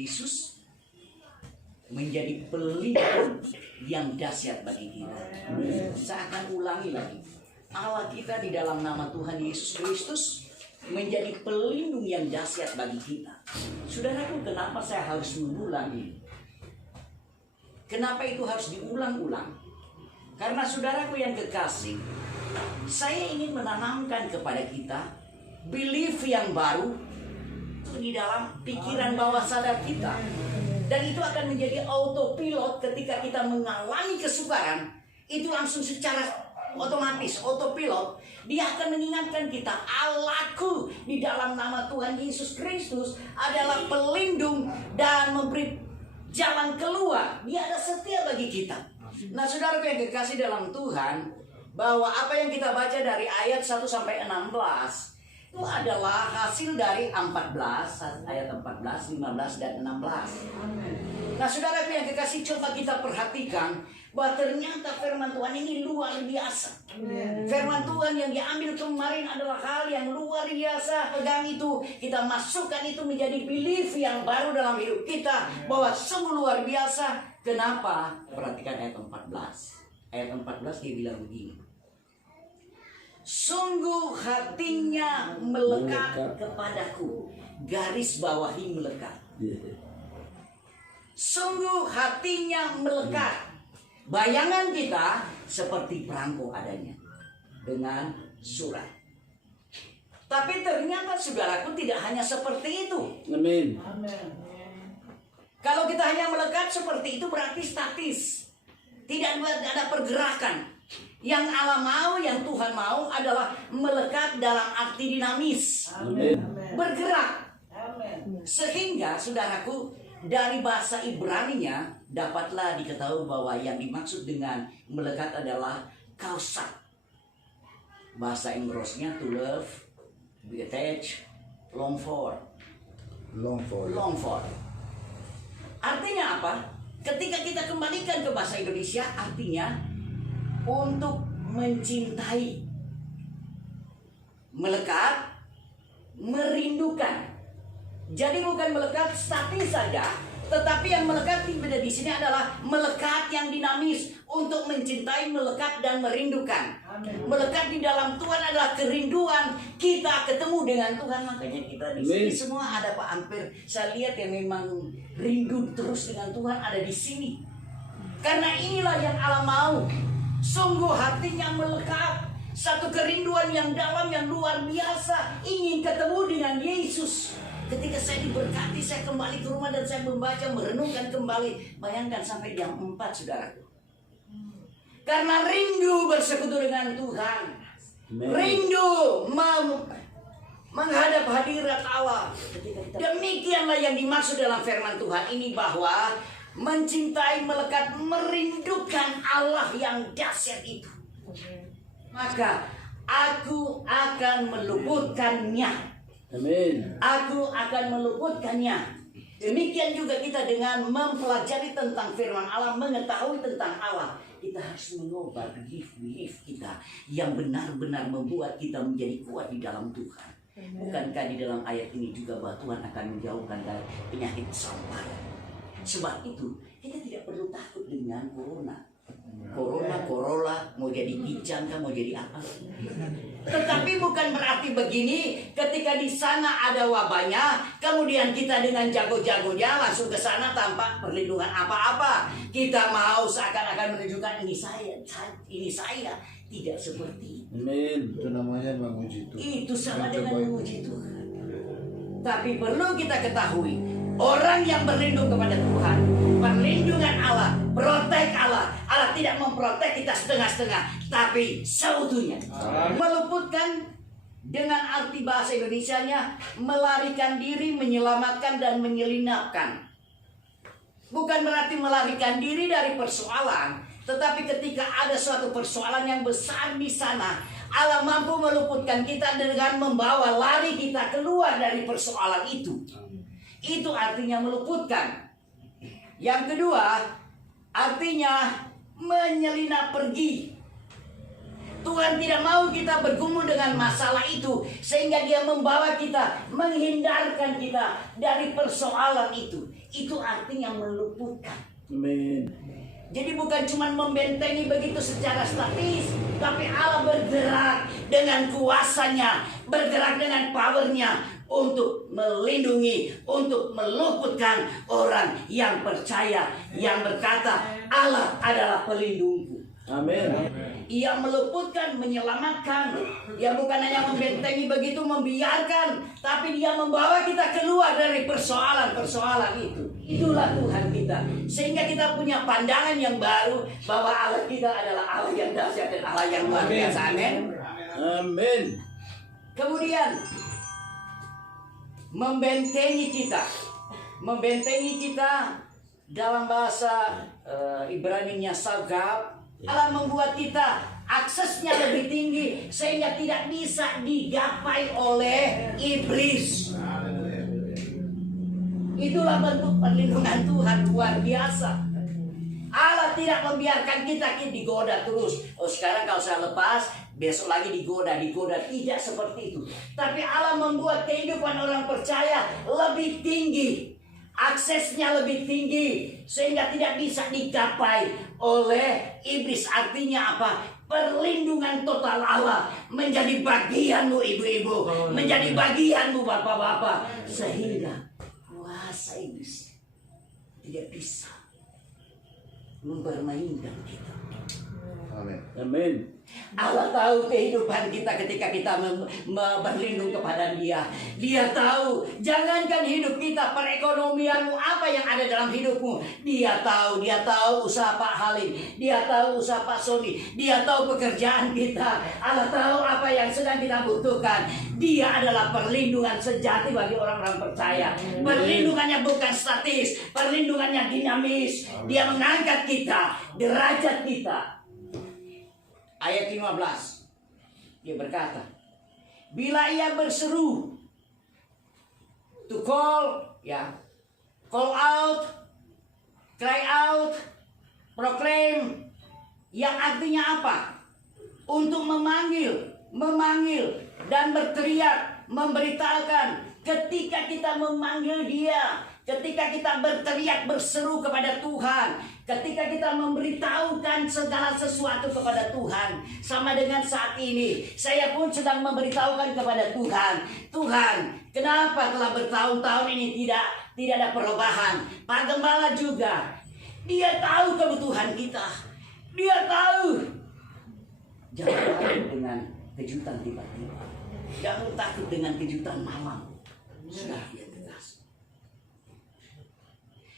Yesus menjadi pelindung yang dahsyat bagi kita. Saya akan ulangi lagi. Allah kita di dalam nama Tuhan Yesus Kristus menjadi pelindung yang dahsyat bagi kita. Saudaraku, kenapa saya harus mengulang ini? Kenapa itu harus diulang-ulang? Karena saudaraku yang kekasih, saya ingin menanamkan kepada kita belief yang baru di dalam pikiran bawah sadar kita. Dan itu akan menjadi autopilot ketika kita mengalami kesukaran. Itu langsung secara otomatis, autopilot. Dia akan mengingatkan kita, Allahku di dalam nama Tuhan Yesus Kristus adalah pelindung dan memberi jalan keluar. Dia ada setia bagi kita. Nah, saudara yang kekasih dalam Tuhan, bahwa apa yang kita baca dari ayat 1 sampai 16 itu adalah hasil dari 14, ayat 14, 15, dan 16. Nah, saudara yang kekasih, coba kita perhatikan bahwa ternyata firman Tuhan ini luar biasa. Firman Tuhan yang diambil kemarin adalah hal yang luar biasa. Pegang itu, kita masukkan itu menjadi belief yang baru dalam hidup kita, bahwa sungguh luar biasa. Kenapa? Perhatikan ayat 14. Ayat 14 dia bilang begini. Sungguh hatinya melekat kepadaku. Garis bawahi melekat. Sungguh hatinya melekat. Bayangan kita seperti perangko adanya dengan surat. Tapi ternyata saudaraku tidak hanya seperti itu. Amin. Kalau kita hanya melekat seperti itu berarti statis. Tidak ada pergerakan. Yang Allah mau, yang Tuhan mau adalah melekat dalam arti dinamis. Amin. Bergerak. Sehingga saudaraku, dari bahasa Ibrani-nya dapatlah diketahui bahwa yang dimaksud dengan melekat adalah kausak. Bahasa Inggrisnya to love, be attached, long for. Long for. Artinya apa? Ketika kita kembalikan ke bahasa Indonesia, artinya untuk mencintai, melekat, merindukan. Jadi bukan melekat statis saja, tetapi yang melekat di sini adalah melekat yang dinamis, untuk mencintai, melekat dan merindukan. Melekat di dalam Tuhan adalah kerinduan kita ketemu dengan Tuhan. Makanya kita di sini semua ada Pak, hampir saya lihat yang memang rindu terus dengan Tuhan ada di sini. Karena inilah yang Allah mau. Sungguh hatinya melekat, satu kerinduan yang dalam yang luar biasa, ingin ketemu dengan Yesus. Ketika saya diberkati, saya kembali ke rumah dan saya membaca, merenungkan kembali. Bayangkan sampai jam 4, saudaraku. Karena rindu bersekutu dengan Tuhan. Rindu menghadap hadirat Allah. Demikianlah yang dimaksud dalam firman Tuhan ini, bahwa mencintai, melekat, merindukan Allah yang dahsyat itu. Maka aku akan meluputkannya. Amin. Aku akan meluputkannya. Demikian juga kita dengan mempelajari tentang firman Allah, mengetahui tentang Allah. Kita harus mengubah belief kita yang benar-benar membuat kita menjadi kuat di dalam Tuhan. Bukankah di dalam ayat ini juga bahwa Tuhan akan menjauhkan dari penyakit kesamparan? Sebab itu kita tidak perlu takut dengan corona. Corona, mau jadi kijang kan, mau jadi apa? Tetapi bukan berarti begini, ketika di sana ada wabahnya, kemudian kita dengan jago-jagonya langsung ke sana tanpa perlindungan apa-apa. Kita mau seakan-akan menunjukkan ini saya. Tidak seperti itu. Amin. Itu namanya menguji Tuhan. Itu sama dengan menguji Tuhan. Tapi perlu kita ketahui, orang yang berlindung kepada Tuhan, perlindungan Allah, protek Allah. Allah tidak memprotek kita setengah-setengah, tapi seutuhnya. Meluputkan dengan arti bahasa Indonesianya, melarikan diri, menyelamatkan dan menyelinapkan. Bukan berarti melarikan diri dari persoalan, tetapi ketika ada suatu persoalan yang besar di sana, Allah mampu meluputkan kita dengan membawa lari kita keluar dari persoalan itu. Itu artinya meluputkan. Yang kedua, artinya menyelinap pergi. Tuhan tidak mau kita bergumul dengan masalah itu, sehingga Dia membawa kita, menghindarkan kita dari persoalan itu. itu artinya meluputkan. Amin. Jadi bukan cuma membentengi begitu secara statis, tapi Allah bergerak dengan kuasanya, bergerak dengan powernya untuk melindungi, untuk meluputkan orang yang percaya, yang berkata Allah adalah pelindungku. Amin. Ia meluputkan, menyelamatkan. Dia bukan hanya membentengi begitu, membiarkan, tapi dia membawa kita keluar dari persoalan-persoalan itu. Itulah Tuhan kita. Sehingga kita punya pandangan yang baru bahwa Allah kita adalah Allah yang dahsyat dan Allah yang luar biasa. Amin. Amin. Kemudian membentengi kita dalam bahasa Ibrani-nya sagab. Allah membuat kita aksesnya lebih tinggi sehingga tidak bisa digapai oleh iblis. Itulah bentuk perlindungan Tuhan luar biasa. Allah tidak membiarkan kita digoda terus. Oh, sekarang kalau saya lepas, besok lagi digoda. Tidak seperti itu. Tapi Allah membuat kehidupan orang percaya lebih tinggi. Aksesnya lebih tinggi sehingga tidak bisa digapai oleh iblis. Artinya apa? Perlindungan total Allah menjadi bagianmu ibu-ibu, menjadi bagianmu bapak-bapak, sehingga kuasa iblis tidak bisa mempermainkan kita. Amin. Amin. Allah tahu kehidupan kita ketika kita berlindung kepada Dia. Dia tahu, jangankan hidup kita, perekonomianmu, apa yang ada dalam hidupmu. Dia tahu usaha Pak Halim, Dia tahu usaha Pak Sony, Dia tahu pekerjaan kita. Allah tahu apa yang sedang kita butuhkan. Dia adalah perlindungan sejati bagi orang-orang percaya. Perlindungannya bukan statis, perlindungannya dinamis. Dia mengangkat kita, derajat kita. Ayat 15, dia berkata, bila ia berseru, to call, call out, cry out, proclaim, yang artinya apa? Untuk memanggil dan berteriak, memberitakan. Ketika kita memanggil Dia, ketika kita berteriak, berseru kepada Tuhan, ketika kita memberitahukan segala sesuatu kepada Tuhan, sama dengan saat ini, saya pun sedang memberitahukan kepada Tuhan, Tuhan, kenapa telah bertahun-tahun ini tidak ada perubahan? Pak Gembala juga, dia tahu kebutuhan kita, dia tahu. Jangan takut dengan kejutan tiba-tiba, jangan takut dengan kejutan malam. Sudah dia tegas.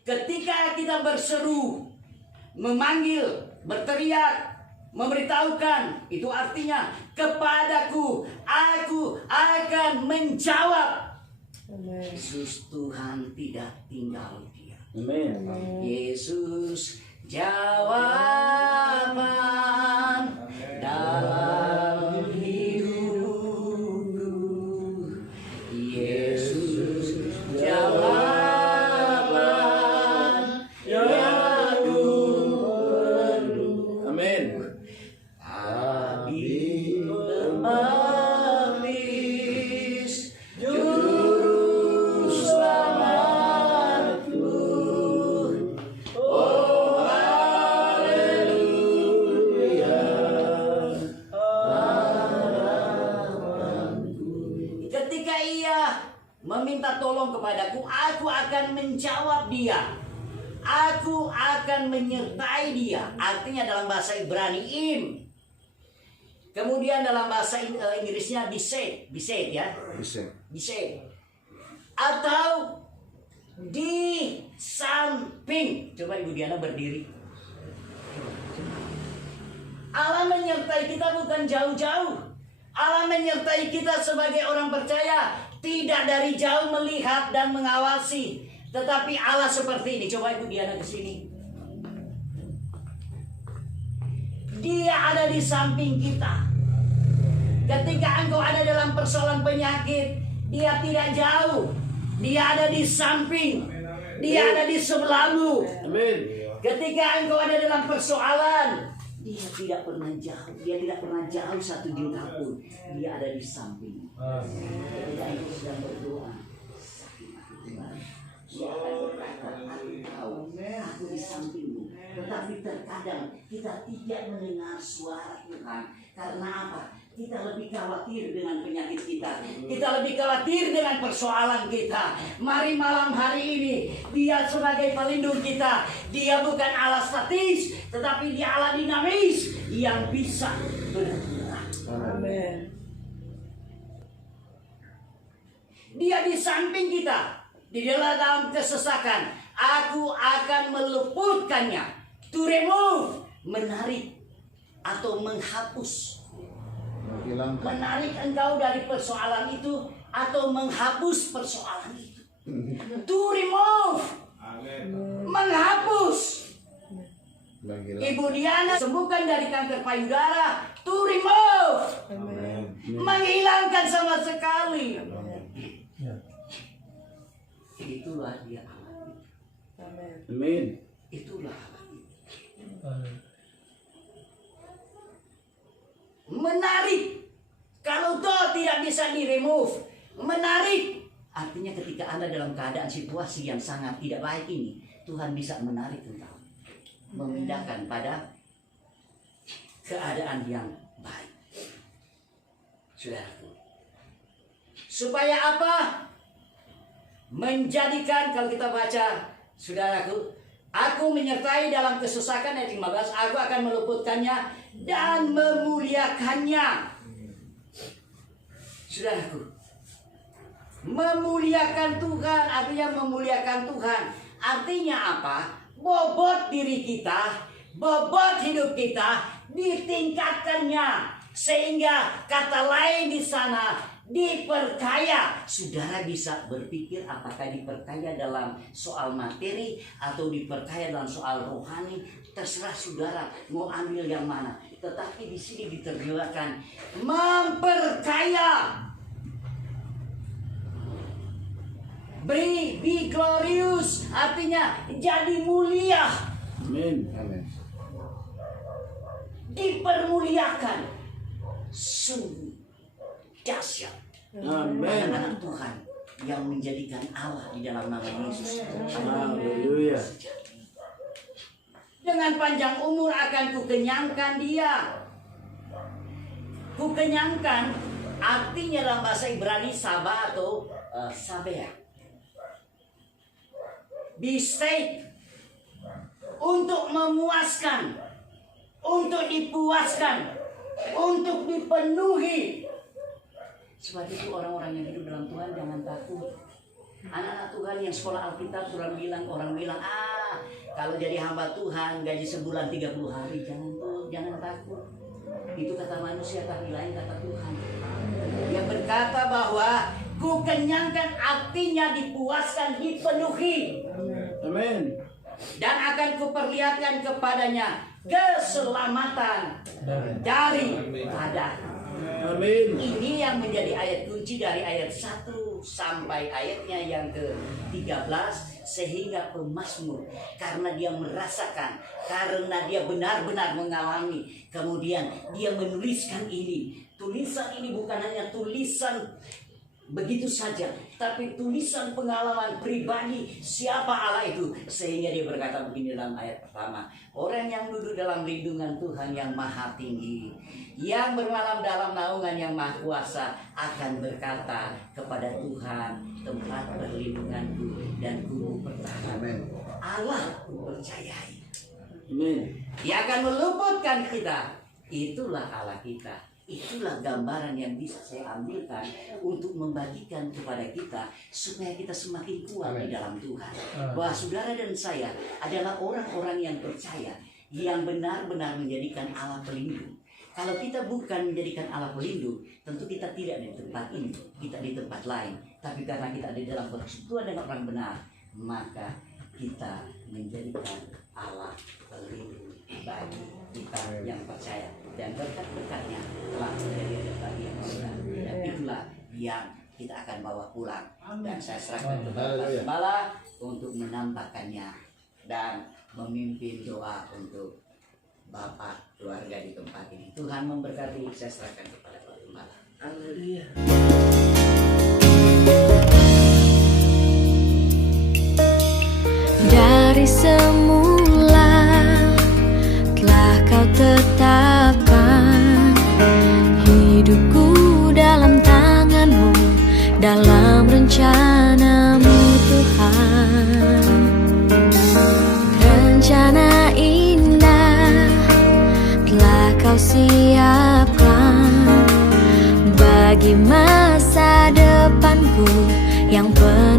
Ketika kita berseru, memanggil, berteriak, memberitahukan, itu artinya kepadaku, aku akan menjawab. Yesus Tuhan tidak tinggal diam. Amin. Yesus jawaban dalam hidupku. Yesus jawaban yang aku perlu. Amin. Abi habis juru selamatku. Oh haleluya, harapanku. Ketika ia meminta tolong kepadaku, aku akan menjawab dia. Aku akan menyertai dia. Artinya dalam bahasa Ibrani im. Kemudian dalam bahasa Inggrisnya beside ya. Beside. Atau di samping. Coba Ibu Diana berdiri. Allah menyertai kita bukan jauh-jauh. Allah menyertai kita sebagai orang percaya, tidak dari jauh melihat dan mengawasi, tetapi Allah seperti ini. Coba Ibu Diana ke sini. Dia ada di samping kita. Ketika engkau ada dalam persoalan penyakit, Dia tidak jauh. Dia ada di samping. Dia ada di sebelahmu. Amin. Ketika engkau ada dalam persoalan, Dia tidak pernah jauh. Dia tidak pernah jauh satu jengkal pun. Dia ada di samping. Ketika engkau sedang berdoa, sakit hati Tuhan, Dia akan berkata, aku tahu, aku di sampingmu. Tetapi terkadang kita tidak mendengar suara Tuhan. Karena apa? Kita lebih khawatir dengan penyakit kita. Kita lebih khawatir dengan persoalan kita. Mari malam hari ini, Dia sebagai pelindung kita. Dia bukan Allah statis, tetapi Dia Allah dinamis yang bisa bergerak. Amin. Dia di samping kita. Di dalam kesesakan, aku akan meluputkannya. To remove, menarik atau menghapus. Menarik engkau dari persoalan itu atau menghapus persoalan itu. To remove, menghapus. Ibu Diana sembuhkan dari kanker payudara. To remove, menghilangkan sama sekali. Itulah Dia Allah. Amin. Itulah Allah. Menarik. Kalau toh tidak bisa di-remove, menarik. Artinya ketika Anda dalam keadaan situasi yang sangat tidak baik ini, Tuhan bisa menarik engkau. Memindahkan pada keadaan yang baik. Saudaraku. Supaya apa? Menjadikan, kalau kita baca, saudaraku, aku menyertai dalam kesesakan ayat 15, aku akan meluputkannya dan memuliakannya. Saudaraku, memuliakan Tuhan artinya memuliakan Tuhan. Artinya apa? Bobot diri kita, bobot hidup kita ditingkatkannya. Sehingga kata lain di sana, diperkaya. Saudara bisa berpikir apakah diperkaya dalam soal materi atau diperkaya dalam soal rohani, terserah saudara mau ambil yang mana. Tetapi di sini diterjemahkan memperkaya. Be glorious artinya jadi mulia. Amin. Dipermuliakan. Sungguh dahsyat. Amin. Anak Tuhan yang menjadikan Allah di dalam nama Yesus. Haleluya. Dengan panjang umur akan kukenyangkan dia. Kukenyangkan artinya dalam bahasa Ibrani sabah atau sabea. Be state untuk memuaskan, untuk dipuaskan, untuk dipenuhi. Sebab itu orang-orang yang hidup dalam Tuhan jangan takut. Anak-anak Tuhan yang sekolah Alkitab orang bilang kalau jadi hamba Tuhan gaji sebulan 30 hari. Jangan takut. Itu kata manusia, tapi lain kata Tuhan. Yang berkata bahwa ku kenyangkan artinya dipuaskan, dipenuhi. Amin. Dan akan kuperlihatkan kepadanya keselamatan daripada. Amin. Ini yang menjadi ayat kunci dari ayat 1 sampai ayatnya yang ke-13. Sehingga pemazmur, karena dia merasakan, karena dia benar-benar mengalami, kemudian dia menuliskan ini. Tulisan ini bukan hanya tulisan begitu saja, tapi tulisan pengalaman pribadi siapa Allah itu. Sehingga dia berkata begini dalam ayat pertama, orang yang duduk dalam lindungan Tuhan yang maha tinggi, yang bermalam dalam naungan yang maha kuasa, akan berkata kepada Tuhan, tempat perlindunganku dan guru pertahanan. Allah ku percayai. Amin. Dia akan meluputkan kita. Itulah Allah kita. Itulah gambaran yang bisa saya ambilkan untuk membagikan kepada kita supaya kita semakin kuat di dalam Tuhan. Bahwa saudara dan saya adalah orang-orang yang percaya, yang benar-benar menjadikan Allah pelindung. Kalau kita bukan menjadikan Allah pelindung, tentu kita tidak di tempat ini, kita di tempat lain. Tapi karena kita ada di dalam persekutuan dengan orang benar, maka kita menjadikan Allah pelindung bagi kita yang percaya. Dan berkat-berkatnya telah menjadi bagi yang benar. Dan itulah yang kita akan bawa pulang. Dan saya serahkan kepada Pak Gembala untuk menampakkannya dan memimpin doa untuk Bapak keluarga di tempat ini. Tuhan memberkati. Saya serahkan kepada Pak Gembala. Haleluya. dari semula telah Kau tetapkan hidupku dalam tangan-Mu, dalam rencana-Mu Tuhan. Rencana indah telah Kau siapkan bagi masa depanku yang penuh